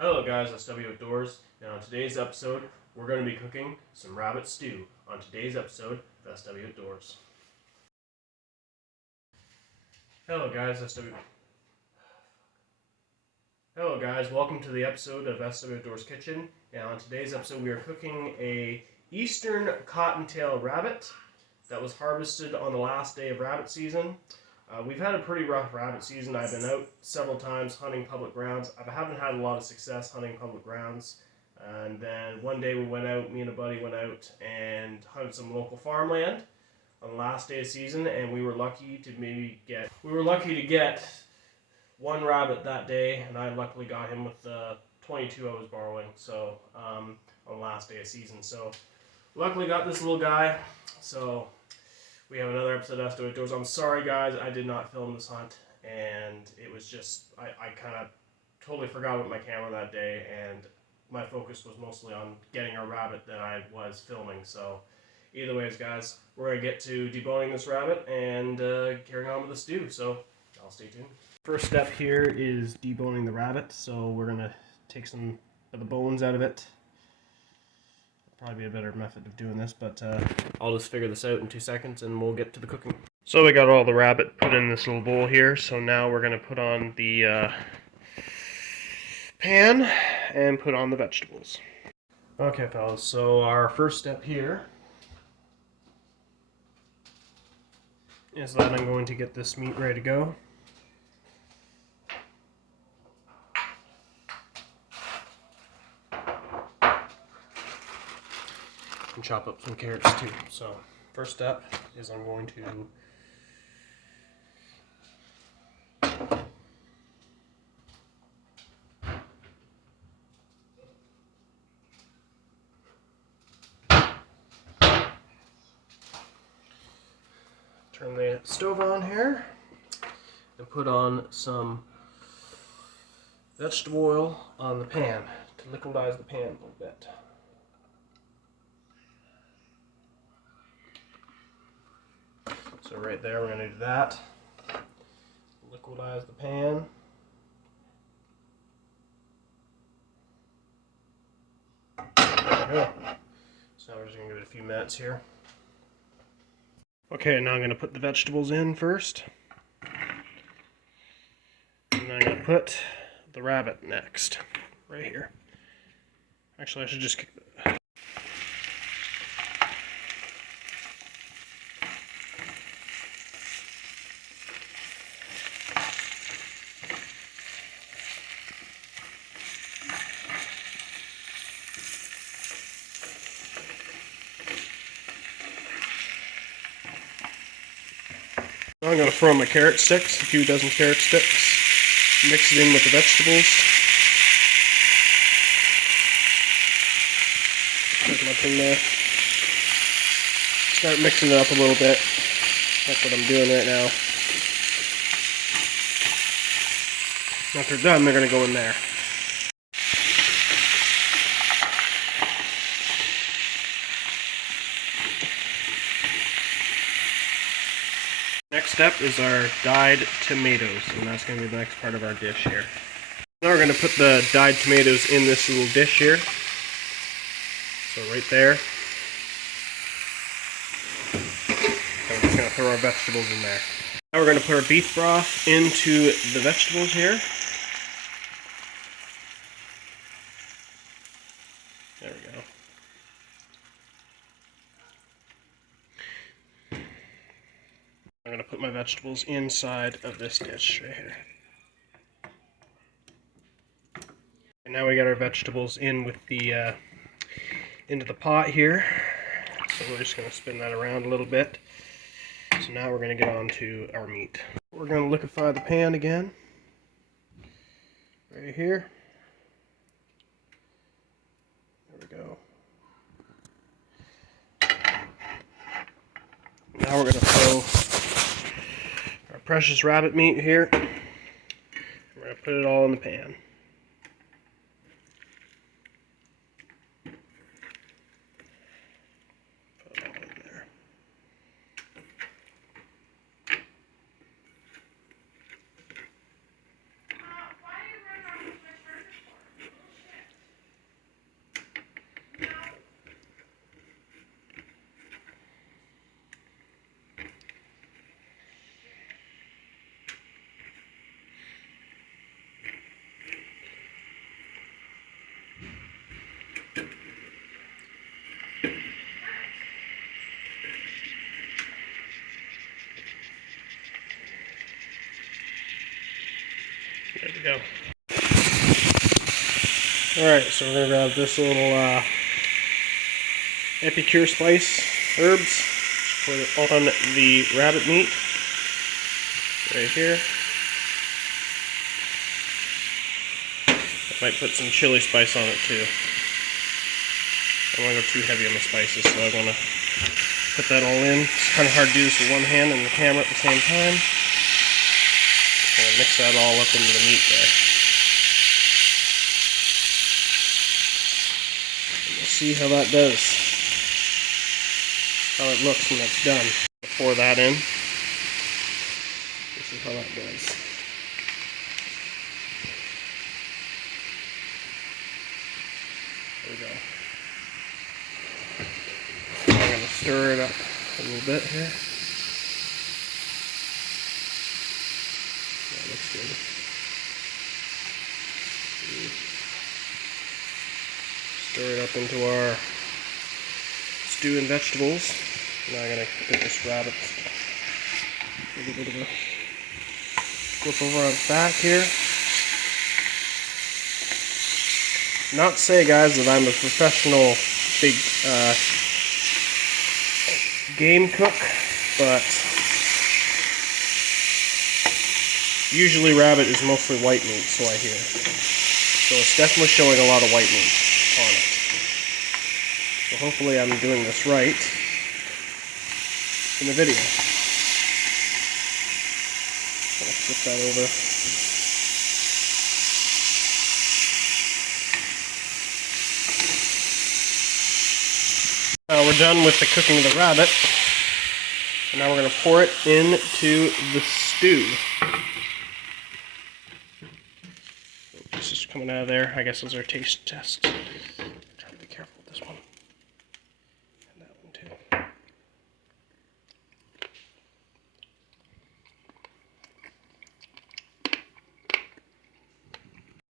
Hello guys, SW Outdoors. Now in today's episode, we're going to be cooking some rabbit stew on today's episode of SW Outdoors. Hello guys, Hello guys, welcome to the episode of SW Outdoors Kitchen. Now in today's episode, we are cooking a eastern cottontail rabbit that was harvested on the last day of rabbit season. We've had a pretty rough rabbit season. I've been out several times hunting public grounds. I haven't had a lot of success hunting public grounds. And then one day me and a buddy went out and hunted some local farmland on the last day of season, and we were lucky to get one rabbit that day, and I luckily got him with the 22 I was borrowing. So on the last day of season. So luckily got this little guy. So we have another episode of SW Outdoors. I'm sorry guys, I did not film this hunt, and it was just, I kind of totally forgot about my camera that day, and my focus was mostly on getting a rabbit than I was filming. So either ways guys, we're going to get to deboning this rabbit and carrying on with the stew, so I'll stay tuned. First step here is deboning the rabbit, so we're going to take some of the bones out of it. Probably be a better method of doing this, but I'll just figure this out in 2 seconds and we'll get to the cooking. So we got all the rabbit put in this little bowl here, so now we're going to put on the pan and put on the vegetables. Okay fellas, so our first step here is that I'm going to get this meat ready to go. And chop up some carrots too. So first step is I'm going to turn the stove on here and put on some vegetable oil on the pan to liquidize the pan a little bit. So right there, we're going to do that. Liquidize the pan. There we go. So now we're just going to give it a few minutes here. Okay, now I'm going to put the vegetables in first. And I'm going to put the rabbit next, right here. Actually, I should just kick the... I'm going to throw in my carrot sticks, a few dozen carrot sticks, mix it in with the vegetables. There's my thing there. Start mixing it up a little bit. That's what I'm doing right now. After they're done, they're going to go in there. Next step is our dyed tomatoes, and that's going to be the next part of our dish here. Now we're going to put the dyed tomatoes in this little dish here. So right there. And we're just going to throw our vegetables in there. Now we're going to put our beef broth into the vegetables here. There we go. I'm going to put my vegetables inside of this dish right here. And now we got our vegetables in with the into the pot here. So we're just going to spin that around a little bit. So now we're going to get on to our meat. We're going to liquefy the pan again. Right here. There we go. Now we're going to throw our precious rabbit meat here. We're going to put it all in the pan. Put it all in there. go. Alright, so we're going to grab this little Epicure spice herbs, put it on the rabbit meat right here. I might put some chili spice on it too. I don't want to go too heavy on the spices, so I want to put that all in. It's kind of hard to do this with one hand and the camera at the same time. Just going to mix that all up into the meat there. And we'll see how that does. How it looks when it's done. Pour that in. This is how that does. There we go. I'm going to stir it up a little bit here. That looks good. Stir it up into our stew and vegetables. Now I'm going to get this rabbit a little bit of a flip over on its back here. Not to say, guys, that I'm a professional big game cook, but usually rabbit is mostly white meat, so I hear. So it's definitely showing a lot of white meat on it. So hopefully I'm doing this right in the video. I'll flip that over. We're done with the cooking of the rabbit, and now we're going to pour it into the stew. This is coming out of there. I guess those are taste tests. Try to be careful with this one. And that one too.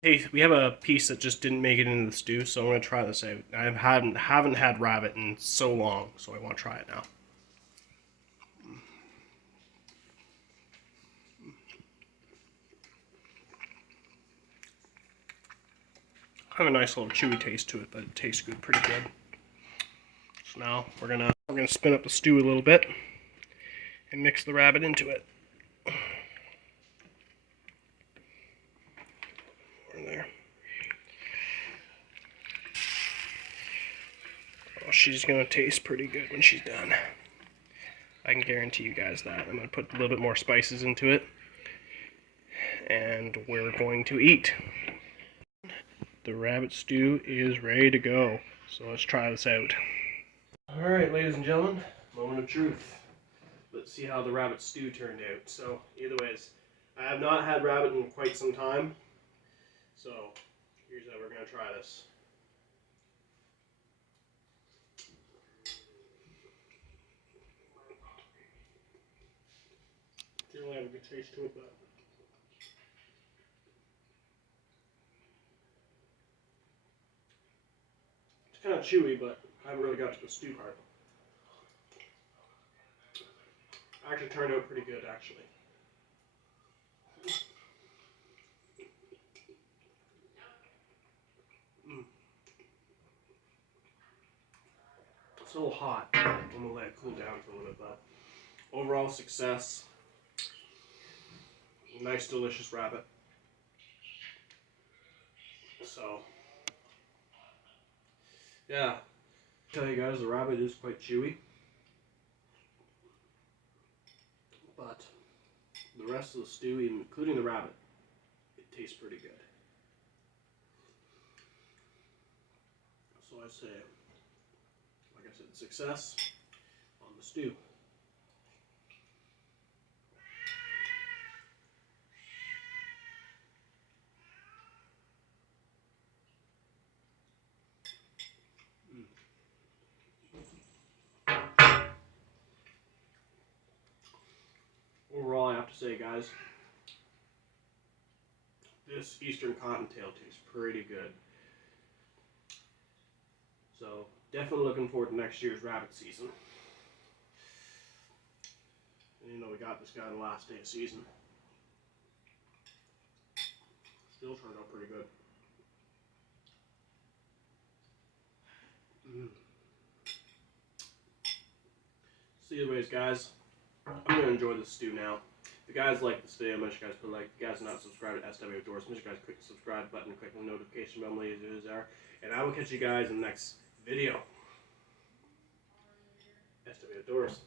Hey, we have a piece that just didn't make it into the stew, so I'm going to try this out. I haven't had rabbit in so long, so I want to try it now. Kind of a nice little chewy taste to it, but it tastes good, pretty good. So now we're gonna spin up the stew a little bit and mix the rabbit into it. There. Oh, she's gonna taste pretty good when she's done. I can guarantee you guys that. I'm gonna put a little bit more spices into it, and we're going to eat. The rabbit stew is ready to go. So let's try this out. Alright, ladies and gentlemen, moment of truth. Let's see how the rabbit stew turned out. So, either ways, I have not had rabbit in quite some time. So, here's how we're going to try this. Didn't really have a good taste to it, but it's kind of chewy, but I haven't really got to the stew part. Actually turned out pretty good, actually. It's a little hot. I'm going to let it cool down for a little bit, but overall success. Nice, delicious rabbit. So, yeah. Tell you guys, the rabbit is quite chewy. But the rest of the stew, including the rabbit, it tastes pretty good. So I say, like I said, success on the stew. Overall, I have to say, guys, this Eastern Cottontail tastes pretty good. So, definitely looking forward to next year's rabbit season. And, you know, we got this guy the last day of season. Still turned out pretty good. So anyways, guys, I'm going to enjoy the stew now. If you guys like this video, make sure you guys put a like. If you guys are not subscribed to SW Outdoors, make sure you guys click the subscribe button, click the notification bell, there. And I will catch you guys in the next video. SW Outdoors.